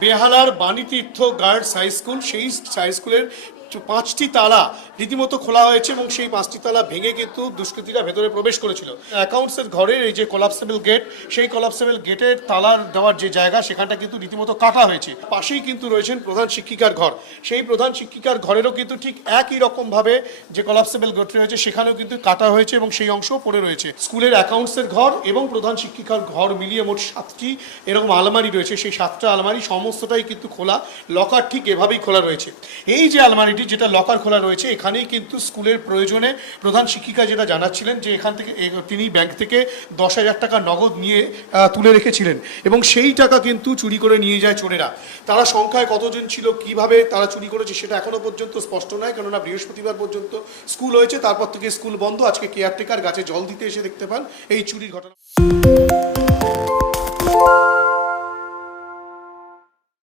বেহালার বাণীতীর্থ girls high school, সেই high স্কুলের 5টি তালা রীতিমতো খোলা হয়েছে এবং সেই 5টি তালা ভেঙে কিন্তু দুষ্কৃতীরা ভেতরে প্রবেশ করেছিল। অ্যাকাউন্টসের ঘরের এই যে কোলাপসেবল গেট, সেই কোলাপসেবল গেটের তালার দেওয়ার যে জায়গা সেখানটা কিন্তু রীতিমতো কাটা হয়েছে। পাশেই কিন্তু রয়েছেন প্রধান শিক্ষিকার ঘর, সেই প্রধান শিক্ষিকার ঘরেরও কিন্তু ঠিক একই রকমভাবে যে কোলাপসেবল গেট রয়েছে সেখানেও কিন্তু কাটা হয়েছে এবং সেই অংশও পড়ে রয়েছে। স্কুলের অ্যাকাউন্টসের ঘর এবং প্রধান শিক্ষিকার ঘর মিলিয়ে মোট 7টি এরকম আলমারি রয়েছে। সেই 7টা আলমারি সমস্তটাই কিন্তু খোলা, লকার ঠিক এভাবেই খোলা রয়েছে। এই যে আলমারিটি যেটা লকার খোলা রয়েছে, এখানেই কিন্তু স্কুলের প্রয়োজনে প্রধান শিক্ষিকা যেটা জানাচ্ছিলেন যে এখান থেকে তিনি ব্যাংক থেকে 10,000 টাকা নগদ নিয়ে তুলে রেখেছিলেন এবং সেই টাকা কিন্তু চুরি করে নিয়ে যায় চোরেরা। তারা সংখ্যায় কতজন ছিল, কিভাবে তারা চুরি করেছে সেটা এখনো পর্যন্ত স্পষ্ট নয়, কেননা বৃহস্পতিবার পর্যন্ত স্কুল হয়েছে, তারপর থেকে স্কুল বন্ধ। আজকে কেয়ারটেকার গাছে জল দিতে এসে দেখতে পান এই চুরির ঘটনা।